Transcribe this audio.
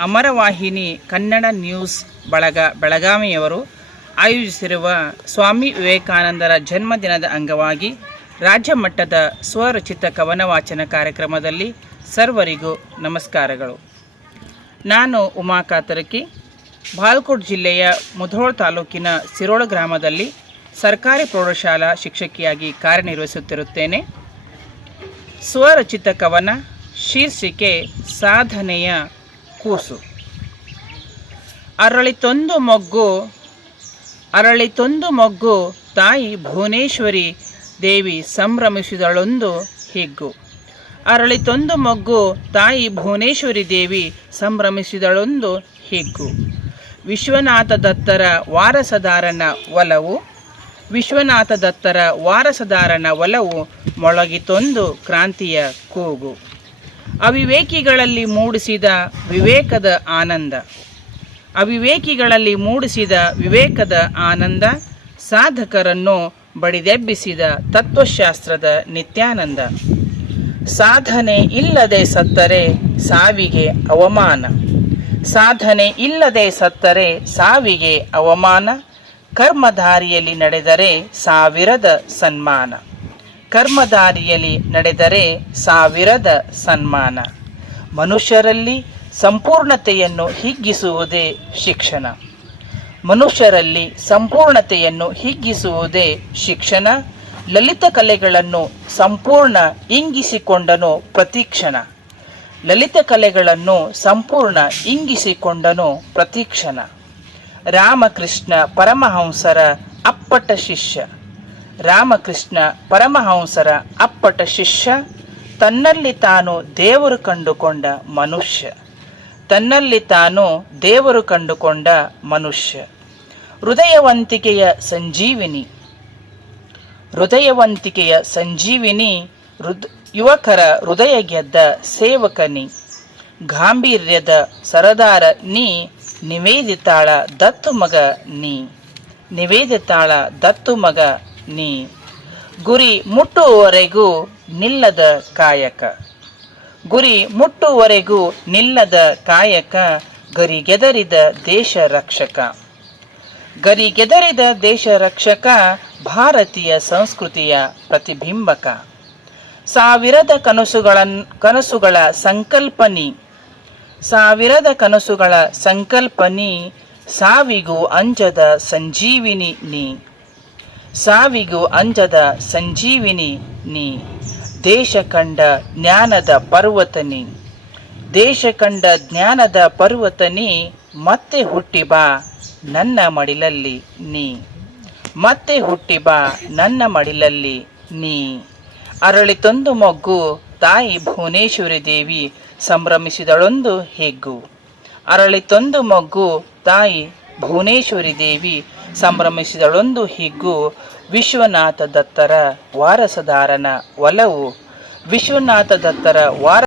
ಅಮರವಾಹಿನಿ Kannada news ಬಳಗ ಬೆಳಗಾವಿಯವರು ಆಯೋಜಿಸಿರುವ ಸ್ವಾಮಿ ವಿವೇಕಾನಂದರ ಜನ್ಮದಿನದ ಅಂಗವಾಗಿ ರಾಜ್ಯ ಮಟ್ಟದ ಸ್ವರಚಿತ ಕವನ ವಾಚನ ಕಾರ್ಯಕ್ರಮದಲ್ಲಿ ಸರ್ವರಿಗೂ ನಮಸ್ಕಾರಗಳು. ನಾನು ಉಮಾ ಕಾತರಕಿ ಬಾಲ್ಕೋಟ್ ಜಿಲ್ಲೆಯ ಮುಧೋಳ್ ತಾಲೂಕಿನ ಸಿರೋಳ ಗ್ರಾಮದಲ್ಲಿ ಸರ್ಕಾರಿ ಪ್ರೌಢಶಾಲಾ ಶಿಕ್ಷಕಿಯಾಗಿ ಕಾರ್ಯನಿರ್ವಹಿಸುತ್ತಿರುತ್ತೇನೆ. ಸ್ವರಚಿತ ಕವನ, ಶೀರ್ಷಿಕೆ, ಸಾಧನೆಯ ಕೂಸು. ಅರಳಿತೊಂದು ಮೊಗ್ಗು ಅರಳಿತೊಂದು ಮೊಗ್ಗು ತಾಯಿ ಭುವನೇಶ್ವರಿ ದೇವಿ ಸಂಭ್ರಮಿಸಿದಳೊಂದು ಹಿಗ್ಗು. ಅರಳಿತೊಂದು ಮೊಗ್ಗು ತಾಯಿ ಭುವನೇಶ್ವರಿ ದೇವಿ ಸಂಭ್ರಮಿಸಿದಳೊಂದು ಹಿಗ್ಗು. ವಿಶ್ವನಾಥ ದತ್ತರ ವಾರಸದಾರನ ಒಲವು, ವಿಶ್ವನಾಥ ದತ್ತರ ವಾರಸದಾರನ ಒಲವು ಮೊಳಗಿತೊಂದು ಕ್ರಾಂತಿಯ ಕೂಗು. ಅವಿವೇಕಿಗಳಲ್ಲಿ ಮೂಡಿಸಿದ ವಿವೇಕದ ಆನಂದ. ಅವಿವೇಕಿಗಳಲ್ಲಿ ಮೂಡಿಸಿದ ವಿವೇಕದ ಆನಂದ ಸಾಧಕರನ್ನು ಬಡಿದೆಬ್ಬಿಸಿದ ತತ್ವಶಾಸ್ತ್ರದ ನಿತ್ಯಾನಂದ. ಸಾಧನೆ ಇಲ್ಲದೆ ಸತ್ತರೆ ಸಾವಿಗೆ ಅವಮಾನ. ಸಾಧನೆ ಇಲ್ಲದೆ ಸತ್ತರೆ ಸಾವಿಗೆ ಅವಮಾನ. ಕರ್ಮಧಾರಿಯಲ್ಲಿ ನಡೆದರೆ ಸಾವಿರದ ಸನ್ಮಾನ. ಕರ್ಮದಾರಿಯಲ್ಲಿ ನಡೆದರೆ ಸಾವಿರದ ಸನ್ಮಾನ. ಮನುಷ್ಯರಲ್ಲಿ ಸಂಪೂರ್ಣತೆಯನ್ನು ಹಿಗ್ಗಿಸುವುದೇ ಶಿಕ್ಷಣ. ಮನುಷ್ಯರಲ್ಲಿ ಸಂಪೂರ್ಣತೆಯನ್ನು ಹಿಗ್ಗಿಸುವುದೇ ಶಿಕ್ಷಣ. ಲಲಿತ ಕಲೆಗಳನ್ನು ಸಂಪೂರ್ಣ ಇಂಗಿಸಿಕೊಂಡನು ಪ್ರತೀಕ್ಷಣ. ಲಲಿತ ಕಲೆಗಳನ್ನು ಸಂಪೂರ್ಣ ಇಂಗಿಸಿಕೊಂಡನು ಪ್ರತೀಕ್ಷಣ. ರಾಮಕೃಷ್ಣ ಪರಮಹಂಸರ ಅಪ್ಪಟ ಶಿಷ್ಯ. ರಾಮಕೃಷ್ಣ ಪರಮಹಂಸರ ಅಪ್ಪಟ ಶಿಷ್ಯ, ತನ್ನಲ್ಲಿ ತಾನು ದೇವರು ಕಂಡುಕೊಂಡ ಮನುಷ್ಯ. ತನ್ನಲ್ಲಿ ತಾನು ದೇವರು ಕಂಡುಕೊಂಡ ಮನುಷ್ಯ. ಹೃದಯವಂತಿಕೆಯ ಸಂಜೀವಿನಿ. ಹೃದಯವಂತಿಕೆಯ ಸಂಜೀವಿನಿ ಹೃದ್, ಯುವಕರ ಹೃದಯ ಗೆದ್ದ ಸೇವಕನಿ. ಗಾಂಭೀರ್ಯದ ಸರದಾರ ನೀ, ನಿವೇದಿತಾಳ ದತ್ತು ಮಗ ನೀ. ನಿವೇದಿತಾಳ ದತ್ತು ಮಗ ನೀ. ಗುರಿ ಮುಟ್ಟುವವರೆಗೂ ನಿಲ್ಲದ ಕಾಯಕ. ಗುರಿ ಮುಟ್ಟುವರೆಗೂ ನಿಲ್ಲದ ಕಾಯಕ ಗರಿಗೆದರಿದ ದೇಶ ರಕ್ಷಕ. ಗರಿಗೆದರಿದ ದೇಶ ರಕ್ಷಕ ಭಾರತೀಯ ಸಂಸ್ಕೃತಿಯ ಪ್ರತಿಬಿಂಬಕ. ಸಾವಿರದ ಕನಸುಗಳ ಕನಸುಗಳ ಸಂಕಲ್ಪನಿ. ಸಾವಿರದ ಕನಸುಗಳ ಸಂಕಲ್ಪನಿ, ಸಾವಿಗೂ ಅಂಜದ ಸಂಜೀವಿನಿ ನೀ. ಸಾವಿಗೂ ಅಂಜದ ಸಂಜೀವಿನಿ ನೀ, ದೇಶ ಕಂಡ ಜ್ಞಾನದ ಪರ್ವತನಿ ದೇಶ ಕಂಡ ಜ್ಞಾನದ ಪರ್ವತನಿ ಮತ್ತೆ ಹುಟ್ಟಿ ಬಾ ನನ್ನ ಮಡಿಲಲ್ಲಿ ನೀ. ಮತ್ತೆ ಹುಟ್ಟಿ ಬಾ ನನ್ನ ಮಡಿಲಲ್ಲಿ ನೀ. ಅರಳಿತೊಂದು ಮೊಗ್ಗು ತಾಯಿ ಭುವನೇಶ್ವರಿ ದೇವಿ ಸಂಭ್ರಮಿಸಿದಳೊಂದು ಹೆಗ್ಗು ಅರಳಿತೊಂದು ಮೊಗ್ಗು ತಾಯಿ ಭುವನೇಶ್ವರಿ ದೇವಿ ಸಂಭ್ರಮಿಸಿದಳೊಂದು ಹಿಗ್ಗು ವಿಶ್ವನಾಥ ದತ್ತರ ವಾರಸದಾರನ ಒಲವು. ವಿಶ್ವನಾಥ ದತ್ತರ ವಾರ